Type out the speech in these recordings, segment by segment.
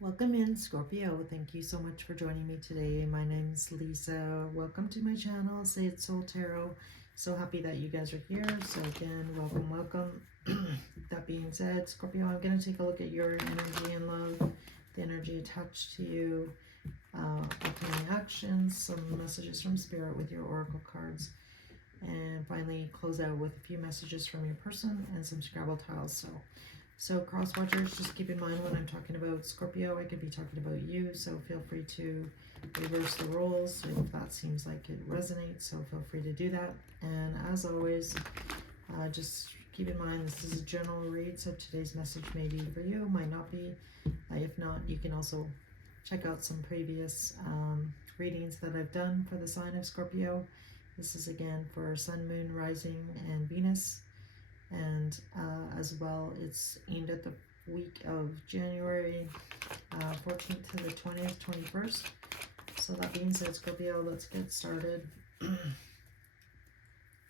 Welcome in, Scorpio. Thank you so much for joining me today. My name's Lisa. Welcome to my channel, Say It Soul Tarot. So happy that you guys are here. So again, welcome. That being said, Scorpio, I'm going to take a look at your energy and love, the energy attached to you, upcoming actions, some messages from Spirit with your oracle cards, and finally close out with a few messages from your person and some Scrabble tiles. So cross watchers, just keep in mind when I'm talking about Scorpio, I could be talking about you, so feel free to reverse the roles if that seems like it resonates, so feel free to do that. And as always, just keep in mind this is a general read, so today's message may be for you, might not be. If not, you can also check out some previous readings that I've done for the sign of Scorpio. This is again for Sun, Moon, Rising, and Venus. And as well, it's aimed at the week of January 14th to the 20th, 21st. So that being said, Scorpio, let's get started.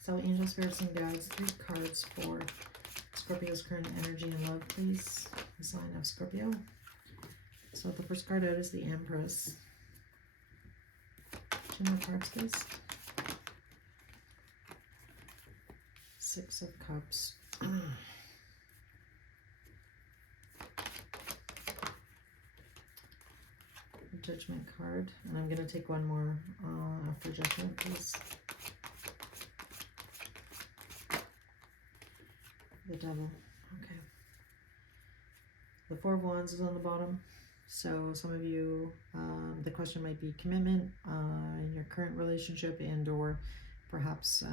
So angel, spirits, and guides, 3 cards for Scorpio's current energy and love, please. The sign of Scorpio. So the first card out is the Empress. 2 more cards, please. 6 of Cups. Judgment card. And I'm going to take one more after Judgment, please. The Devil. Okay. The 4 of Wands is on the bottom. So some of you, the question might be commitment in your current relationship and or perhaps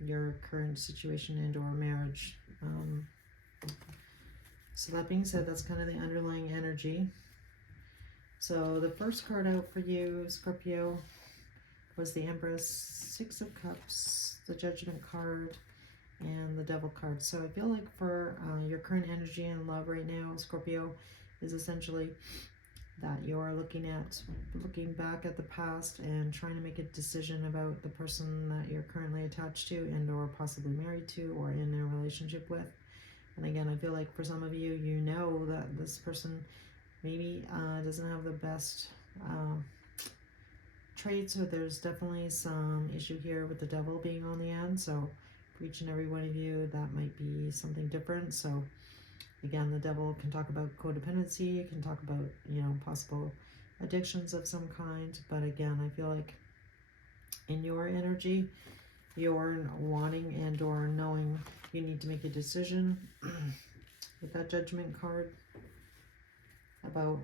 your current situation and or marriage. So that being said, that's kind of the underlying energy. So the first card out for you, Scorpio, was the Empress, 6 of Cups, the Judgment card, and the Devil card. So I feel like for your current energy and love right now, Scorpio, is essentially that you're looking back at the past and trying to make a decision about the person that you're currently attached to and or possibly married to or in a relationship with. And again, I feel like for some of you, you know that this person maybe doesn't have the best traits, or there's definitely some issue here with the Devil being on the end. So for each and every one of you, that might be something different. So again, the Devil can talk about codependency, it can talk about, you know, possible addictions of some kind. But again, I feel like in your energy, you're wanting and or knowing you need to make a decision with that Judgment card about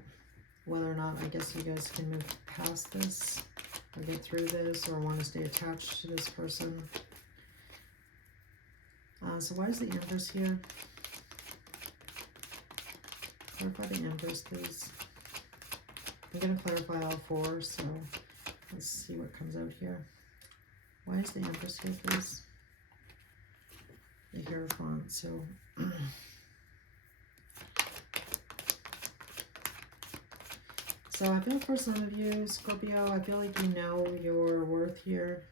whether or not, I guess you guys can move past this or get through this or want to stay attached to this person. So why is the Empress here? Clarify the Empress, please. I'm going to clarify all 4, so let's see what comes out here. Why is the Empress here, please? The Hierophant. So so I feel for some of you, Scorpio, I feel like you know your worth here.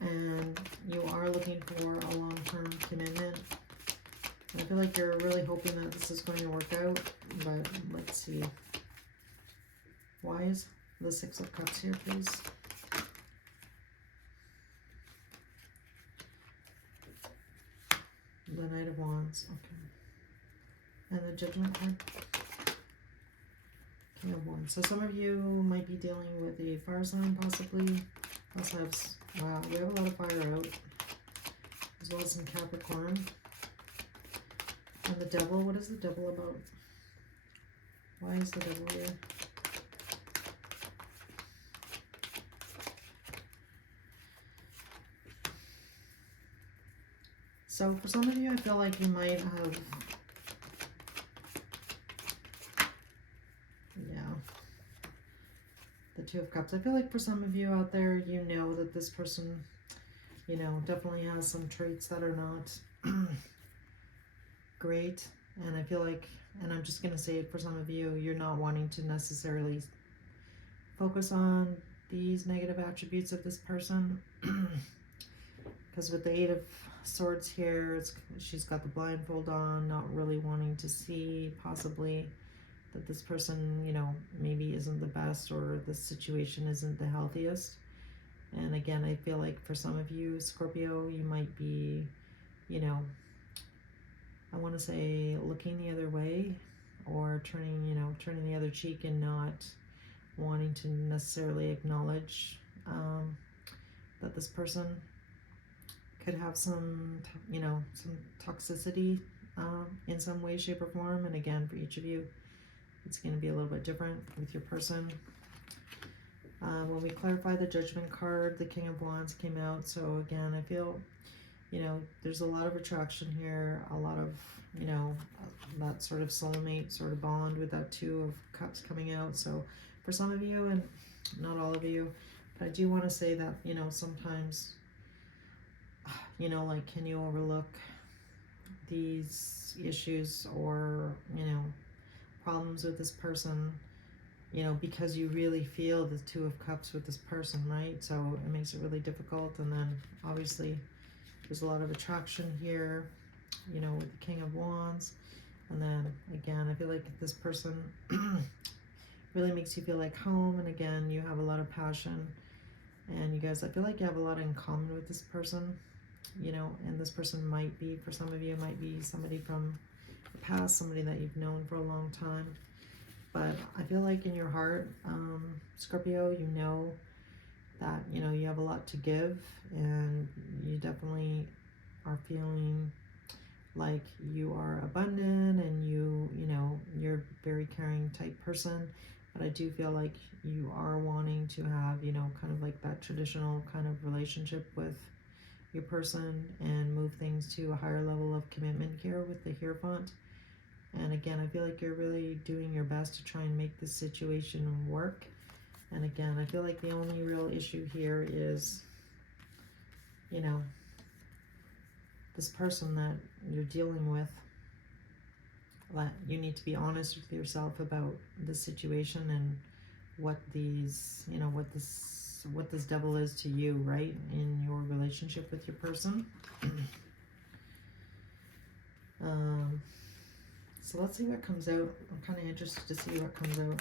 And you are looking for a long-term commitment. I feel like you're really hoping that this is going to work out, but let's see. Why is the 6 of Cups here, please? The Knight of Wands, okay. And the Judgment card? King of Wands. So some of you might be dealing with a fire sign, possibly. Also have, wow, we have a lot of fire out, as well as some Capricorn. And the Devil, what is the Devil about? Why is the Devil here? So for some of you, I feel like you might have, yeah, the 2 of Cups. I feel like for some of you out there, you know that this person, you know, definitely has some traits that are not great. And I feel like, and I'm just going to say it for some of you, you're not wanting to necessarily focus on these negative attributes of this person. Because with the Eight of Swords here, she's got the blindfold on, not really wanting to see possibly that this person, you know, maybe isn't the best, or the situation isn't the healthiest. And again, I feel like for some of you, Scorpio, you might be, you know, I want to say looking the other way, or turning, you know, turning the other cheek and not wanting to necessarily acknowledge that this person could have some, you know, some toxicity in some way, shape, or form. And again, for each of you, it's going to be a little bit different with your person. When we clarify the Judgment card, the King of Wands came out. So again, I feel, you know, there's a lot of attraction here, a lot of, you know, that sort of soulmate sort of bond with that Two of Cups coming out. So for some of you, and not all of you, but I do want to say that, you know, sometimes, you know, like, can you overlook these issues or, you know, problems with this person, you know, because you really feel the Two of Cups with this person, right? So it makes it really difficult. And then obviously there's a lot of attraction here, you know, with the King of Wands. And then again, I feel like this person really makes you feel like home. And again, you have a lot of passion, and you guys, I feel like you have a lot in common with this person, you know, and this person might be, for some of you, might be somebody from the past, somebody that you've known for a long time. But I feel like in your heart, Scorpio, you know that, you know, you have a lot to give, and you definitely are feeling like you are abundant, and you know, you're a very caring type person. But I do feel like you are wanting to have, you know, kind of like that traditional kind of relationship with your person and move things to a higher level of commitment here with the Hierophant. And again, I feel like you're really doing your best to try and make this situation work. And again, I feel like the only real issue here is, you know, this person that you're dealing with. You need to be honest with yourself about the situation and what these, you know, what this devil is to you, right, in your relationship with your person. So let's see what comes out. I'm kind of interested to see what comes out.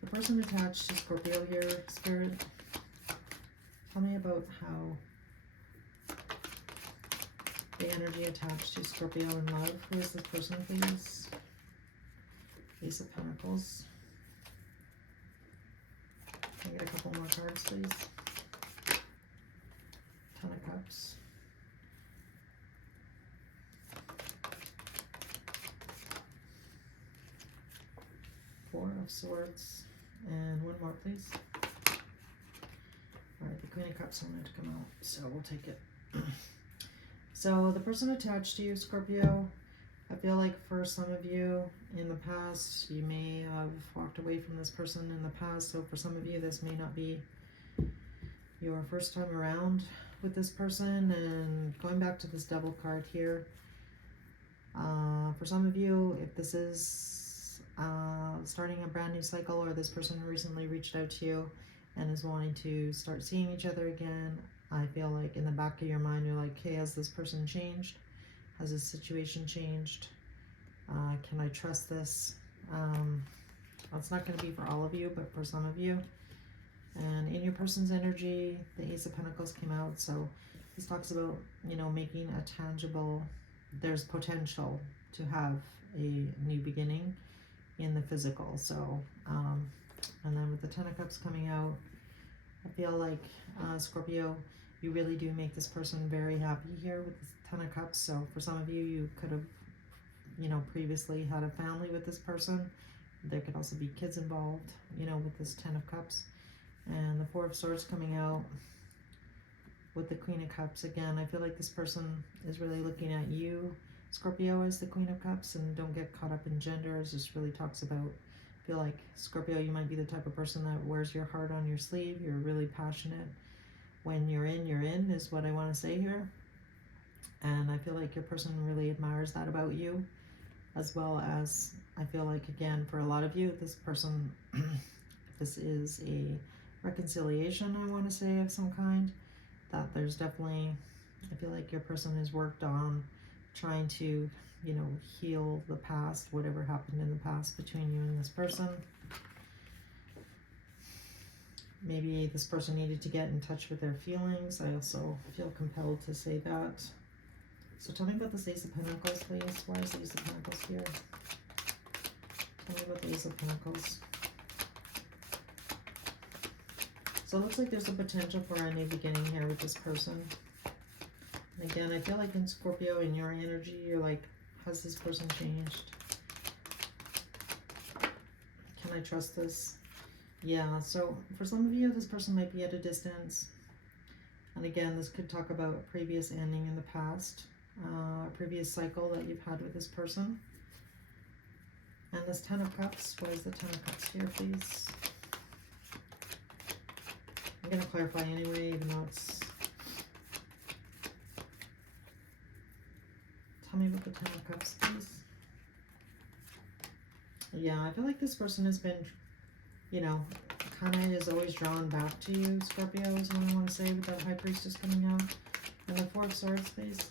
The person attached to Scorpio here, Spirit, tell me about how the energy attached to Scorpio in love. Who is this person, please? Ace of Pentacles. Can I get a couple more cards, please? Ten of Cups. Four of Swords. And one more, please. Alright, the Queen of Cups wanted to come out, so we'll take it. So the person attached to you, Scorpio, I feel like for some of you in the past, you may have walked away from this person in the past. So for some of you, this may not be your first time around with this person. And going back to this Devil card here, for some of you, if this is starting a brand new cycle, or this person recently reached out to you and is wanting to start seeing each other again, I feel like in the back of your mind, you're like, hey, has this person changed? Has this situation changed? Can I trust this? That's not going to be for all of you, but for some of you. And in your person's energy, the Ace of Pentacles came out. So this talks about, you know, making a tangible, there's potential to have a new beginning in the physical. So, and then with the Ten of Cups coming out, I feel like, Scorpio, you really do make this person very happy here with this Ten of Cups. So for some of you, you could have, you know, previously had a family with this person. There could also be kids involved, you know, with this Ten of Cups. And the Four of Swords coming out with the Queen of Cups. Again, I feel like this person is really looking at you, Scorpio, as the Queen of Cups. And don't get caught up in gender. It just really talks about, I feel like, Scorpio, you might be the type of person that wears your heart on your sleeve. You're really passionate. When you're in, is what I want to say here. And I feel like your person really admires that about you, as well as, I feel like, again, for a lot of you, this person, this is a reconciliation, I want to say, of some kind. that there's definitely, I feel like your person has worked on trying to, you know, heal the past, whatever happened in the past between you and this person. Maybe this person needed to get in touch with their feelings. I also feel compelled to say that. So tell me about this Ace of Pentacles, please. Why is the Ace of Pentacles here? Tell me about the Ace of Pentacles. So it looks like there's a potential for a new beginning here with this person. And again, I feel like in Scorpio, in your energy, you're like, has this person changed? Can I trust this? Yeah, so for some of you, this person might be at a distance. And again, this could talk about a previous ending in the past, a previous cycle that you've had with this person. And this Ten of Cups, what is the Ten of Cups here, please? I'm going to clarify anyway, even though it's... Tell me about the Ten of Cups, please. Yeah, I feel like this person has been, you know, kind of is always drawn back to you, Scorpio, is what I want to say with that High Priestess coming out. And the Four of Swords, please.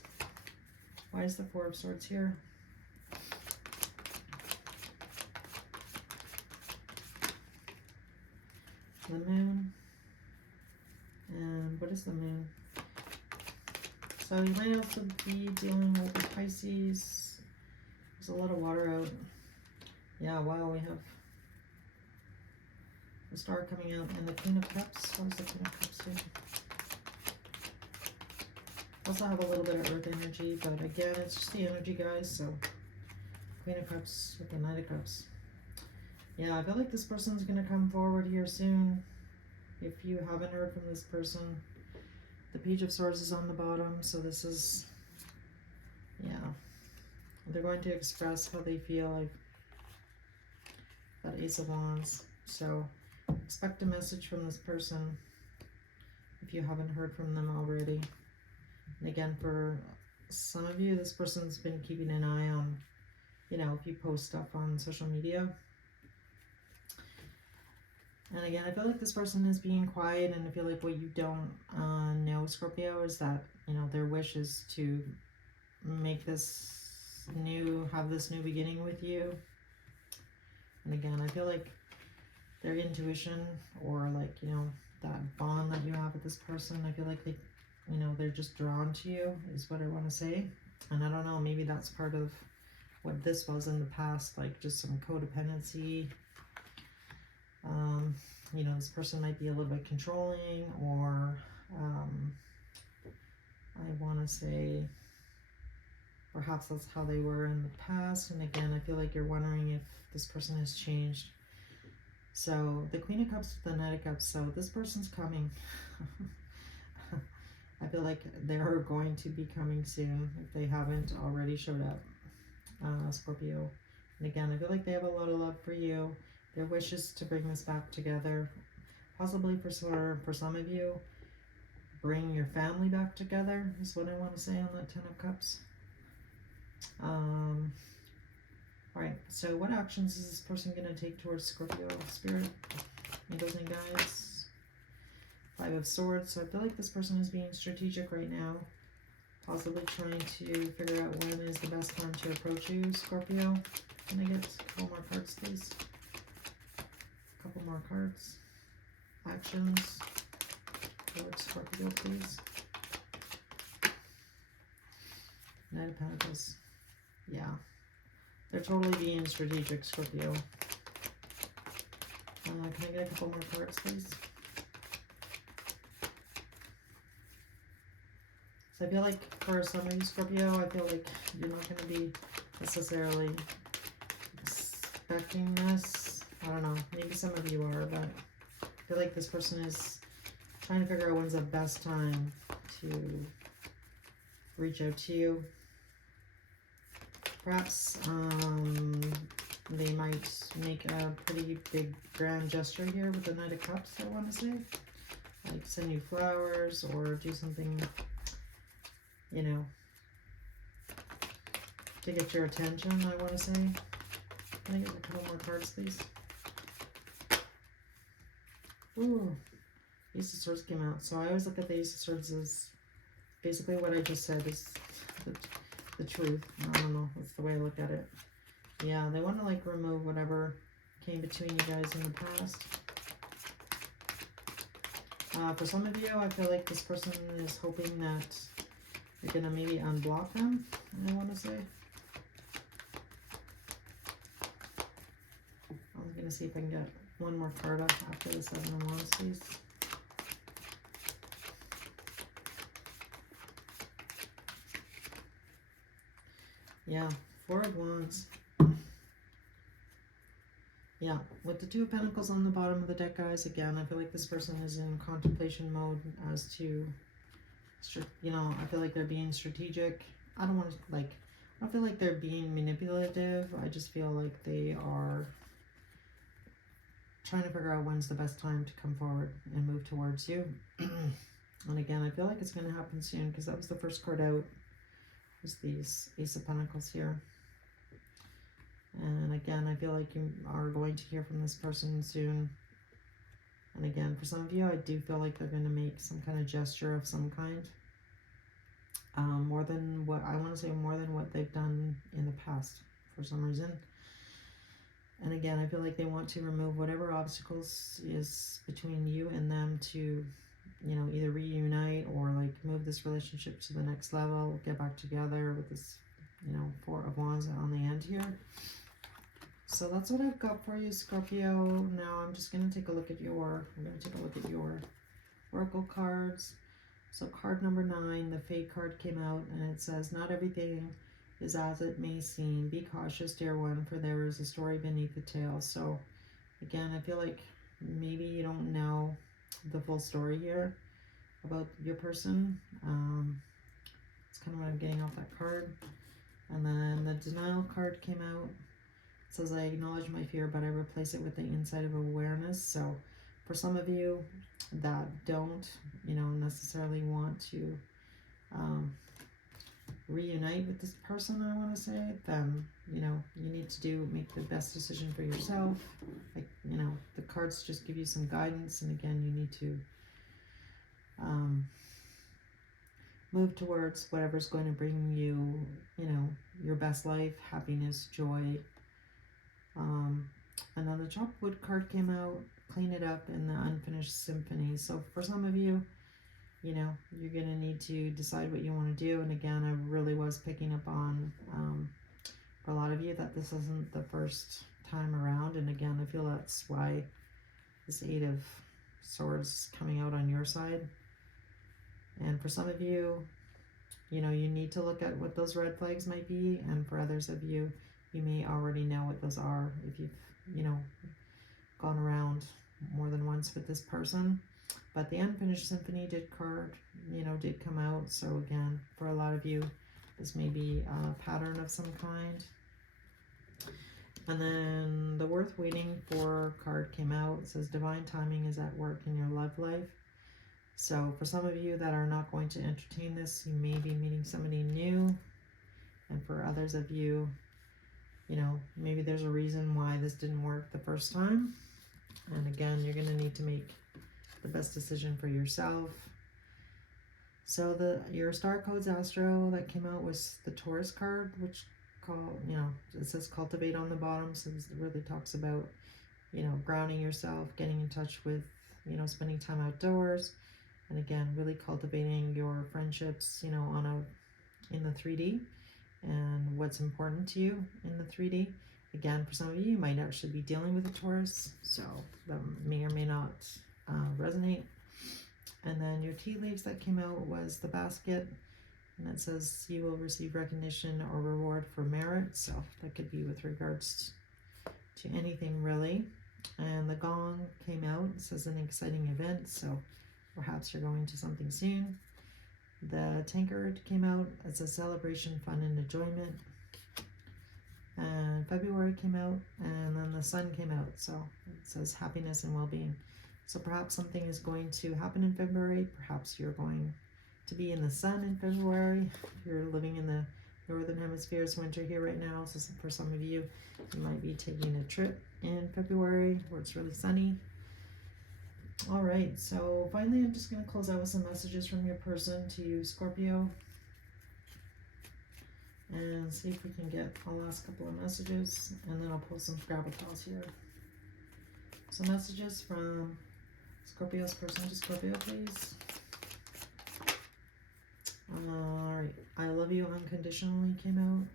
Why is the Four of Swords here? The Moon. And what is the Moon? So you might also be dealing with the Pisces. There's a lot of water out. Yeah, wow, we have the Star coming out and the Queen of Cups. What is the Queen of Cups here? Also have a little bit of Earth energy, but again, it's just the energy, guys. So Queen of Cups with the Knight of Cups. Yeah, I feel like this person's going to come forward here soon. If you haven't heard from this person, the Page of Swords is on the bottom. So this is, yeah, they're going to express how they feel, like that Ace of Wands. So expect a message from this person if you haven't heard from them already. And again, for some of you, this person's been keeping an eye on, you know, if you post stuff on social media. And again, I feel like this person is being quiet, and I feel like what you don't know, Scorpio, is that, you know, their wish is to make this new, have this new beginning with you. And again, I feel like their intuition, or like, you know, that bond that you have with this person, I feel like they, you know, they're just drawn to you, is what I want to say. And I don't know, maybe that's part of what this was in the past, like just some codependency. You know, this person might be a little bit controlling, or I want to say perhaps that's how they were in the past. And again, I feel like you're wondering if this person has changed. So the Queen of Cups with the Knight of Cups. So this person's coming. I feel like they're going to be coming soon if they haven't already showed up, Scorpio. And again, I feel like they have a lot of love for you. Their wish is to bring this back together. Possibly for some of you, bring your family back together is what I want to say on that Ten of Cups. Alright, so what actions is this person going to take towards Scorpio? Spirit, angels and guides. Five of Swords. So I feel like this person is being strategic right now. Possibly trying to figure out when is the best time to approach you, Scorpio. Can I get a couple more cards, please? A couple more cards. Actions towards Scorpio, please. Knight of Pentacles. Yeah. They're totally being strategic, Scorpio. Can I get a couple more cards, please? So I feel like for some of you, Scorpio, I feel like you're not going to be necessarily expecting this. I don't know. Maybe some of you are, but I feel like this person is trying to figure out when's the best time to reach out to you. Perhaps they might make a pretty big grand gesture here with the Knight of Cups, I want to say. Like send you flowers or do something, you know, to get your attention, I want to say. Can I get a couple more cards, please? Ooh. Ace of Swords came out. So I always look at the Ace of Swords as basically what I just said is the truth. I don't know. That's the way I look at it. Yeah, they want to like remove whatever came between you guys in the past. For some of you, I feel like this person is hoping that you're going to maybe unblock them, I want to say. I'm going to see if I can get one more card up after the Seven of Wands, please. Yeah, Four of Wands. Yeah, with the Two of Pentacles on the bottom of the deck, guys, again, I feel like this person is in contemplation mode as to, you know, I feel like they're being strategic. I don't want to, like, I don't feel like they're being manipulative. I just feel like they are trying to figure out when's the best time to come forward and move towards you. And again, I feel like it's going to happen soon because that was the first card out, was these Ace of Pentacles here. And again, I feel like you are going to hear from this person soon. And again, for some of you, I do feel like they're going to make some kind of gesture of some kind. More than what, I want to say more than what they've done in the past for some reason. And again, I feel like they want to remove whatever obstacles is between you and them to, you know, either reunite or like move this relationship to the next level, get back together with this, you know, Four of Wands on the end here. So that's what I've got for you, Scorpio. Now I'm just going to take a look at your, Oracle cards. So card number 9, the Fate card came out and it says, not everything is as it may seem. Be cautious, dear one, for there is a story beneath the tale. So again, I feel like maybe you don't know the full story here about your person. It's kind of what I'm getting off that card. And then the Denial card came out. It says, I acknowledge my fear, but I replace it with the insight of awareness. So for some of you that don't, you know, necessarily want to reunite with this person, I want to say, then, you know, you need to make the best decision for yourself. Like, you know, the cards just give you some guidance. And again, you need to move towards whatever's going to bring you, you know, your best life, happiness, joy. And then the Chalkwood card came out, clean it up, in the Unfinished Symphony. So for some of you, you know, you're going to need to decide what you want to do. And again, I really was picking up on, for a lot of you, that this isn't the first time around. And again, I feel that's why this Eight of Swords is coming out on your side. And for some of you, you know, you need to look at what those red flags might be. And for others of you, you may already know what those are if you've, you know, gone around more than once with this person. But the Unfinished Symphony did come out. So again, for a lot of you, this may be a pattern of some kind. And then the Worth Waiting For card came out. It says divine timing is at work in your love life. So for some of you that are not going to entertain this, you may be meeting somebody new. And for others of you, you know, maybe there's a reason why this didn't work the first time. And again, you're going to need to make the best decision for yourself. So your star codes astro that came out was the Taurus card, which it says cultivate on the bottom. So this really talks about, you know, grounding yourself, getting in touch with, you know, spending time outdoors. And again, really cultivating your friendships, you know, in the 3D and what's important to you in the 3D. Again, for some of you, you might actually be dealing with a Taurus, so that may or may not resonate. And then your tea leaves that came out was the Basket, and it says you will receive recognition or reward for merit. So that could be with regards to anything really. And the Gong came out. It says an exciting event, so perhaps you're going to something soon. The Tankard came out. It's a celebration, fun, and enjoyment. And February came out, and then the Sun came out. So it says happiness and well-being. So perhaps something is going to happen in February. Perhaps you're going to be in the sun in February. If you're living in the Northern Hemisphere, it's winter here right now. So for some of you, you might be taking a trip in February where it's really sunny. All right, so finally I'm just going to close out with some messages from your person to you, Scorpio, and see if we can get the last couple of messages, and then I'll pull some gravitas here. So messages from Scorpio's person to Scorpio, please. Alright, I love you unconditionally came out.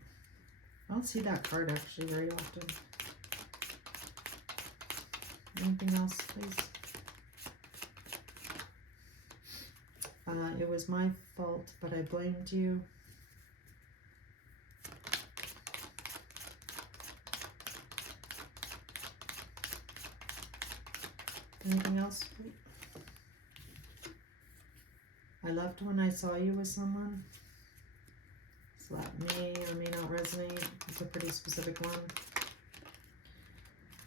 I don't see that card actually very often. Anything else, please? It was my fault, but I blamed you. Anything else? I left when I saw you with someone. So that may or may not resonate. It's a pretty specific one.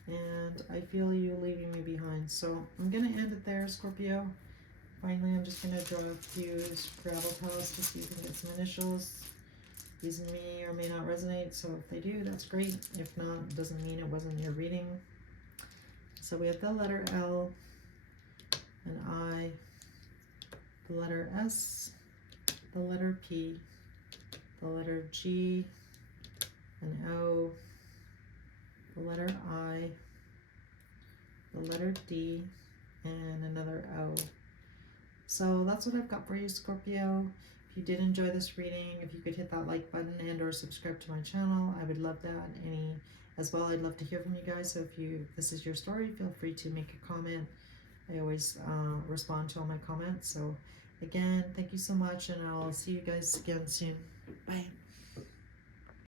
And I feel you leaving me behind. So I'm going to end it there, Scorpio. Finally, I'm just going to draw a few gravitas to see if we can get some initials. These may or may not resonate, so if they do, that's great. If not, it doesn't mean it wasn't your reading. So we have the letter L, an I, the letter S, the letter P, the letter G, an O, the letter I, the letter D, and another O. So that's what I've got for you, Scorpio. If you did enjoy this reading, if you could hit that like button and or subscribe to my channel, I would love that. As well, I'd love to hear from you guys. So if this is your story, feel free to make a comment. I always respond to all my comments. So again, thank you so much, and I'll see you guys again soon. Bye.